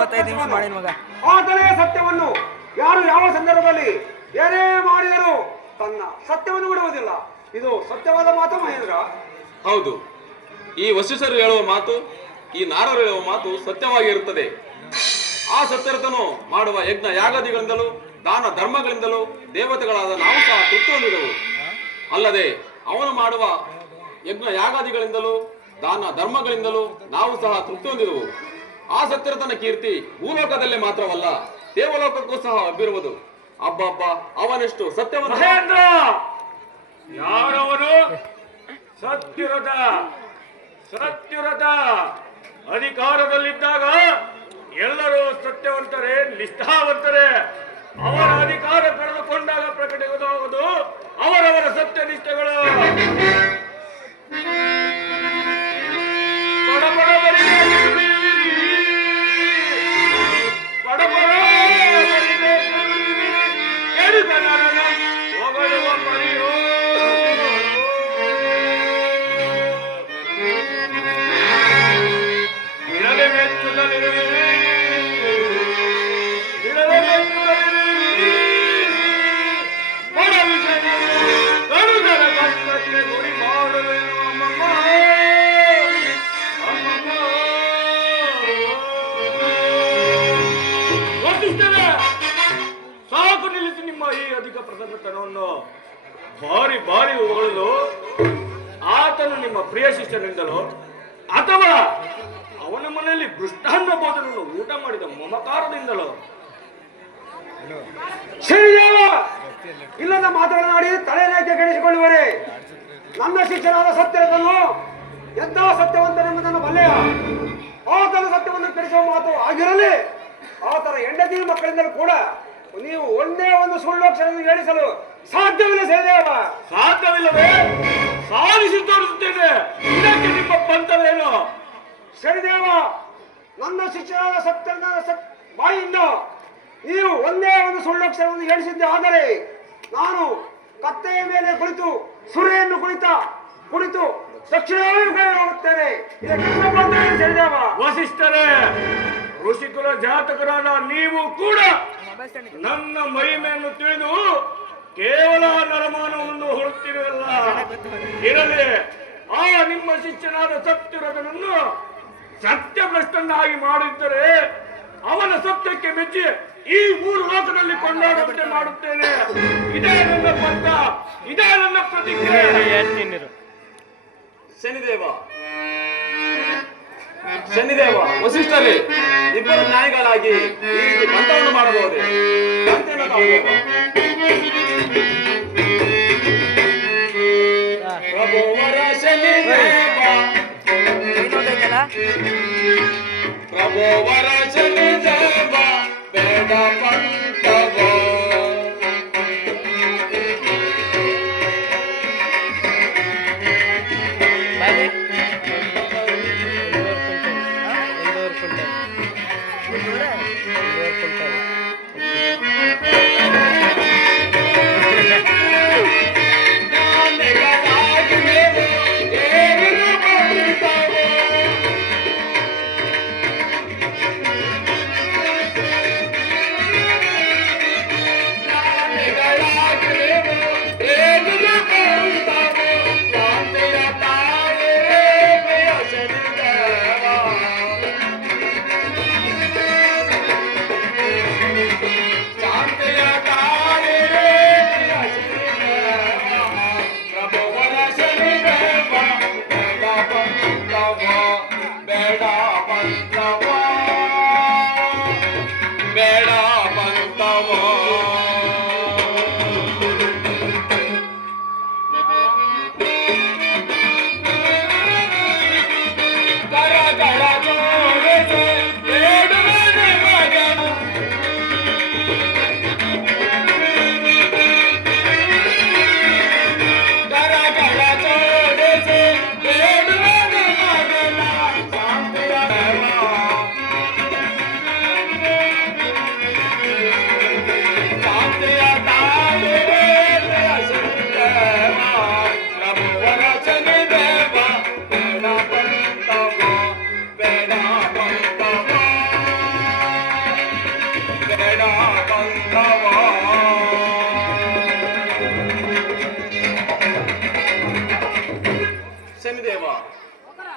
ಇಪ್ಪತ್ತೈದು ನಿಮಿಷ. ಮಗ. ಆತನೇ ಸತ್ಯವನ್ನು ಯಾರು ಯಾವ ಸಂದರ್ಭದಲ್ಲಿ ಏನೇ ಮಾಡಿದರೂ ತನ್ನ ಸತ್ಯವನ್ನು ಬಿಡುವುದಿಲ್ಲ. ಇದು ಸತ್ಯವಾದ ಮಾತು ಮಹೇಂದ್ರ. ಹೌದು. ಈ ವಶಿಷ್ಠರು ಹೇಳುವ ಮಾತು ಈ ನಾರರು ಹೇಳುವ ಮಾತು ಸತ್ಯವಾಗಿರುತ್ತದೆ. ಆ ಸತ್ಯರತನು ಮಾಡುವ ಯಜ್ಞ ಯಾಗದಿಗಳಿಂದಲೂ ದಾನ ಧರ್ಮಗಳಿಂದಲೂ ದೇವತೆಗಳಾದ ನಾವು ಸಹ ತೃಪ್ತಿ ಹೊಂದಿದೆವು ಅಲ್ಲದೆ ಅವನು ಮಾಡುವ ಯಜ್ಞ ಯಾಗಾದಿಗಳಿಂದಲೂ ದಾನ ಧರ್ಮಗಳಿಂದಲೂ ನಾವು ಸಹ ತೃಪ್ತಿ ಹೊಂದಿದೆವು ಆ ಸತ್ಯರತನ ಕೀರ್ತಿ ಭೂಲೋಕದಲ್ಲೇ ಮಾತ್ರವಲ್ಲ ದೇವಲೋಕಕ್ಕೂ ಸಹ ಹಬ್ಬಿರುವುದು. ಅಬ್ಬ ಅವನೆಷ್ಟು ಸತ್ಯವನ್ನು ಯಾರವನು? ಸತ್ಯರತ ಸತ್ಯರತ ಅಧಿಕಾರದಲ್ಲಿದ್ದಾಗ ಎಲ್ಲರೂ ಸತ್ಯವಂತರೇ, ನಿಷ್ಠಾವಂತರೇ, ಅವರ ಸಾಕು ನಿಲ್ಲಿಸಿ ನಿಮ್ಮ ಈ ಅಧಿಕ ಪ್ರಸನ್ನತನವನ್ನು ಭಾರಿ ಭಾರಿ ಹೊಗಳಲು ಆತನು ನಿಮ್ಮ ಪ್ರಿಯ ಶಿಷ್ಯನಿಂದಲೋ ಅಥವಾ ಅವನ ಮನೆಯಲ್ಲಿ ಕೃಷ್ಣಾನ್ನ ಬೋಧನನ್ನು ಊಟ ಮಾಡಿದ ಮಮಕಾರದಿಂದಲೋ? ಸರಿಯಲ್ಲ ಇಲ್ಲದ ಮಾತನಾಡಿ ತಲೆನೇಕೆ ಕೆಡಿಸಿಕೊಳ್ಳುವರೆ. ನನ್ನ ಶಿಕ್ಷಣದ ಸತ್ಯವನ್ನು ಎಂಥ ಸತ್ಯವಂತನೆಂಬುದನ್ನು ಬಲ್ಲೆಯ? ಆತನ ಸತ್ಯವನ್ನು ಕೆಡಿಸುವ ಮಾತು ಆಗಿರಲಿ. ಆತನ ಹೆಂಡತಿ ಮಕ್ಕಳಿಂದಲೂ ಕೂಡ ನೀವು ಒಂದೇ ಒಂದು ಸುಳ್ಳು ಅಕ್ಷರವನ್ನು ಹೇಳಿಸಲು ಸಾಧ್ಯವಿಲ್ಲ ಸೇದೇವ ಸಾಧ್ಯವಿಲ್ಲವೇ? ಸಾಧಿಸಿ ತೋರಿಸುತ್ತೇನೆ. ಇದಕ್ಕೆ ನಿಮ್ಮ ಪಂಥವೇನು ಸರಿದೇವ ನನ್ನ ಶಿಷ್ಯರಾದ ಸತ್ಯನ ಸತ್ ಬಾಯಿಂದ ನೀವು ಒಂದೇ ಒಂದು ಸುಳ್ಳಕ್ಷರವನ್ನು ಹೇಳಿಸಿದ್ದೆ. ಆದರೆ ನಾನು ಕತ್ತೆಯ ಮೇಲೆ ಕುಳಿತು ಸುರೆಯನ್ನು ಕುಳಿತ ಕುಳಿತು ದಕ್ಷಿಣ ಹೋಗುತ್ತೇನೆ ಶನಿದೇವ ವಸಿಷ್ಠರೇ ಋಷಿಕುಲ ಜಾತಕರಾದ ನೀವು ಕೂಡ ನನ್ನ ಮಹಿಮೆಯನ್ನು ತಿಳಿದು ಕೇವಲ ನರಮಾನವನ್ನು ಹೊರುತ್ತಿರಲ್ಲ ಇರಲಿ ಆ ನಿಮ್ಮ ಶಿಷ್ಯನಾದ ಸತ್ಯರಥನನ್ನು ಸತ್ಯಭ್ರಷ್ಟನ್ನಾಗಿ ಮಾಡಿದ್ದರೆ ಅವನ ಸತ್ಯಕ್ಕೆ ಮೆಚ್ಚಿ ಈ ಮೂರು ಲೋಕದಲ್ಲಿ ಕೊಂಡಾಡುವಂತೆ ಮಾಡುತ್ತೇನೆ. ಇದೇ ನನ್ನ ಪಂಥ ಇದೇ ನನ್ನ ಪ್ರತಿಜ್ಞೆ. ಶನಿದೇವ. ಶನಿದೇವ ವಸಿಷ್ಠರೇ ಇಬ್ಬರು ನ್ಯಾಯಗಳಾಗಿ ಈ ರೀತಿ ಪಂಥವನ್ನು ಮಾಡಬಹುದೇ ಪಂಥವನ್ನು ಮಾಡಬಹುದಾ? ಪ್ರಭುವರ ಶನಿದೇವ ಏನೋದೈತಲ್ಲ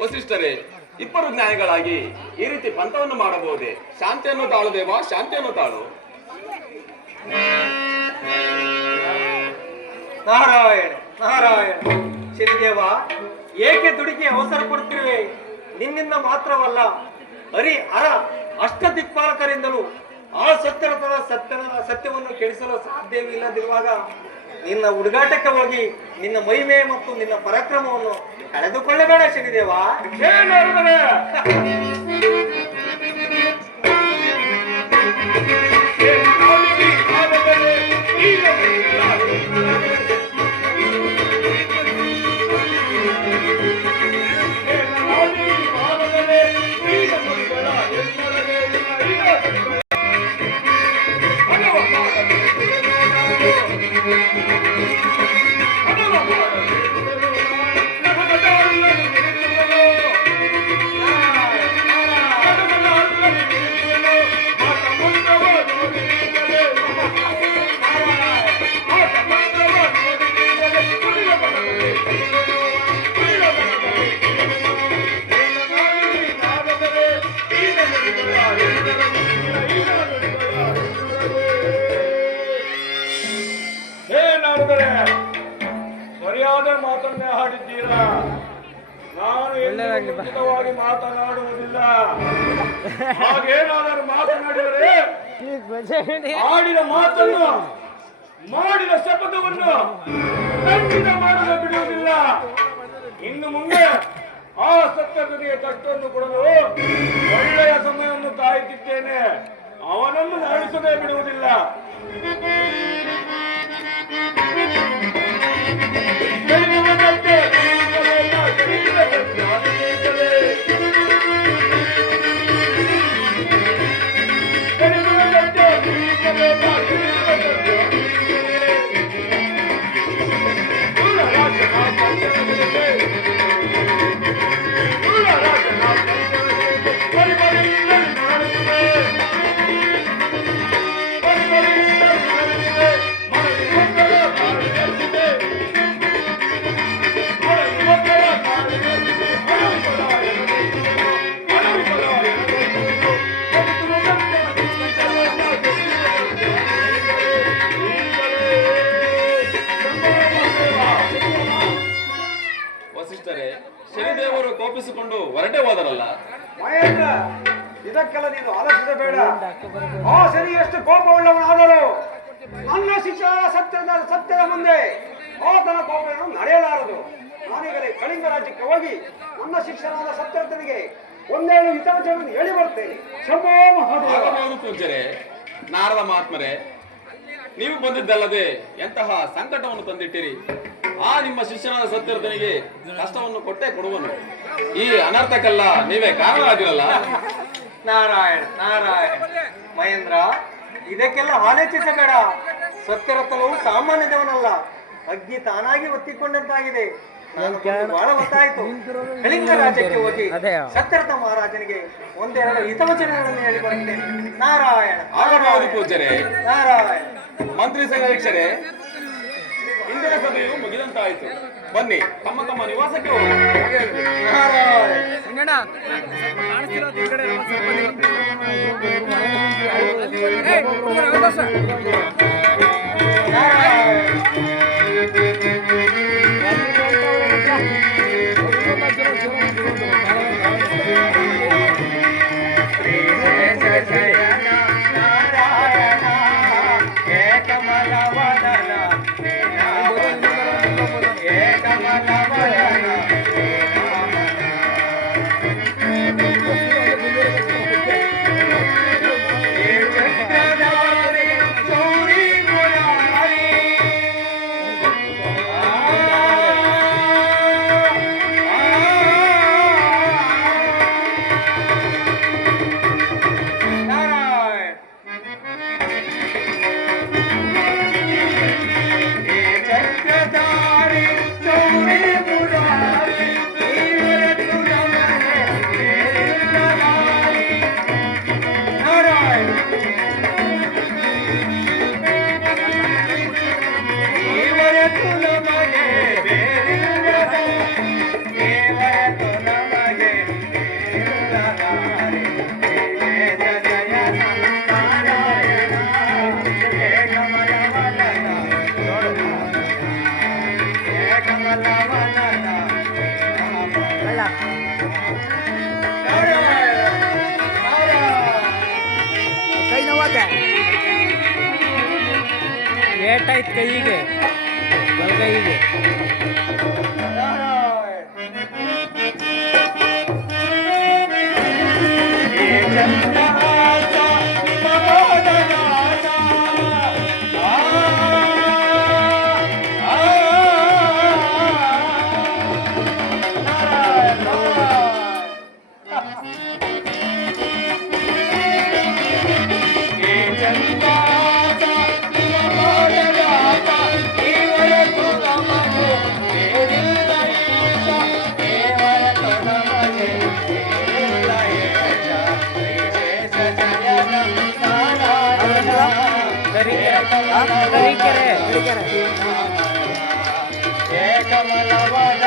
ವಸಿಷ್ಠರೇ, ಇಬ್ಬರು ಜ್ಞಾನಿಗಳಾಗಿ ಈ ರೀತಿ ಪಂಥವನ್ನು ಮಾಡಬಹುದೇ? ಶಾಂತಿಯನ್ನು ತಾಳು ದೇವ, ಶಾಂತಿಯನ್ನು ತಾಳು. ನಾರಾಯಣ ನಾರಾಯಣ ಶನಿದೇವ ಏಕೆ ದುಡುಕಿ ಅವಸರ ಕೊಡ್ತಿರುವೆ ನಿನ್ನಿಂದ ಮಾತ್ರವಲ್ಲ, ಅರಿ ಅರ ಅಷ್ಟ ದಿಕ್ಪಾಲಕರಿಂದಲೂ ಆ ಸತ್ಯರಥದ ಸತ್ಯ ಸತ್ಯವನ್ನು ಕೆಡಿಸಲು ಸಾಧ್ಯವಿಲ್ಲದಿರುವಾಗ ನಿನ್ನ ಹುಡುಗಾಟಕ್ಕೆ ಹೋಗಿ ನಿನ್ನ ಮಹಿಮೆ ಮತ್ತು ನಿನ್ನ ಪರಾಕ್ರಮವನ್ನು ಕಳೆದುಕೊಳ್ಳಬೇಡ ಶನಿದೇವ. ಮುಂಚಿತವಾಗಿ ಮಾತನಾಡುವುದಿಲ್ಲ. ಹಾಗೇನಾದರೂ ಮಾತನಾಡಿದರೆ ಆಡಿದ ಮಾತನ್ನು ಮಾಡಿದ ಶಪಥವನ್ನು ಖಂಡಿತ ಮಾಡಲು ಬಿಡುವುದಿಲ್ಲ. ಇನ್ನು ಮುಂದೆ ಆ ಸತ್ಯಗಳಿಗೆ ಕಷ್ಟವನ್ನು ಕೊಡಲು ಒಳ್ಳೆಯ ಸಮಯವನ್ನು ಕಾಯುತ್ತಿದ್ದೇನೆ. ಅವನನ್ನು ನಡೆಸದೇ ಬಿಡುವುದಿಲ್ಲ. ಶನಿದೇವರು ಕೋಪಿಸಿಕೊಂಡು ಹೊರಟೆ ಹೋದರಲ್ಲ? ಮಹೇಂದ್ರ ಇದಕ್ಕೆಲ್ಲ ನೀನು ಆಲೋಚಿಸಬೇಡ ಆ ಸರಿ ಎಷ್ಟು ಕೋಪವುಳ್ಳವನಾದರೂ ನನ್ನ ಶಿಕ್ಷಣ ಸತ್ಯದ ಸತ್ಯದ ಮುಂದೆ ಆತನ ಕೋಪವನ್ನು ನಡೆಯಲಾರದು. ನಾನೀಗಲೇ ಕಳಿಂಗ ರಾಜ್ಯಕ್ಕೆ ಹೋಗಿ ನನ್ನ ಶಿಕ್ಷಣದ ಸತ್ಯರ್ಥನಿಗೆ ಒಂದೇಳು ಹಿತಾಚರಣೆ ಹೇಳಿ ಬರ್ತೇನೆ ಶಂಭೋ ಪೂಜ್ಯರೇ ನಾರದ ಮಹಾತ್ಮರೇ ನೀವು ಬಂದಿದ್ದಲ್ಲದೆ ಎಂತಹ ಸಂಕಟವನ್ನು ತಂದಿಟ್ಟಿರಿ? ಆ ನಿಮ್ಮ ಶಿಷ್ಯನಾದ ಸತ್ಯರ್ಥನಿಗೆ ಕಷ್ಟವನ್ನು ಕೊಟ್ಟೇ ಕೊಡುವನು ಈ ಅನರ್ಥಕ್ಕಲ್ಲ ನೀವೇ ಕಾರಣರಾಗಿರಲ್ಲ. ನಾರಾಯಣ ನಾರಾಯಣ. ಮಹೇಂದ್ರ ಇದಕ್ಕೆಲ್ಲ ಆಲೋಚಿಸಬೇಡ ಸತ್ಯರತ್ನವು ಸಾಮಾನ್ಯದವನಲ್ಲ. ಅಗ್ನಿ ತಾನಾಗಿ ಒತ್ತಿಕೊಂಡಂತಾಗಿದೆ. ನಾನು ಬಹಳ ಗೊತ್ತಾಯಿತು ಕಳಿಂಗ ರಾಜ್ಯಕ್ಕೆ ಹೋಗಿ ಸತ್ಯರಥ ಮಹಾರಾಜನಿಗೆ ಒಂದೆರಡು ಹಿತವಚನಗಳನ್ನು ಹೇಳಿ ಬರುತ್ತೇನೆ. ನಾರಾಯಣ. ಆಗಬಹುದು ನಾರಾಯಣ. ಮಂತ್ರಿ ಸಂಘ ಮಂತ್ರಿ ಇಂದಿನ ಸಭೆಯು ಮುಗಿದಂತಾಯಿತು. ಬನ್ನಿ ತಮ್ಮ ತಮ್ಮ ನಿವಾಸಕ್ಕೆ ಹೋಗೋಣ. गलगई के? गलगई के? ಬಲಗೈಗೆ ಏಕಮಲವದನ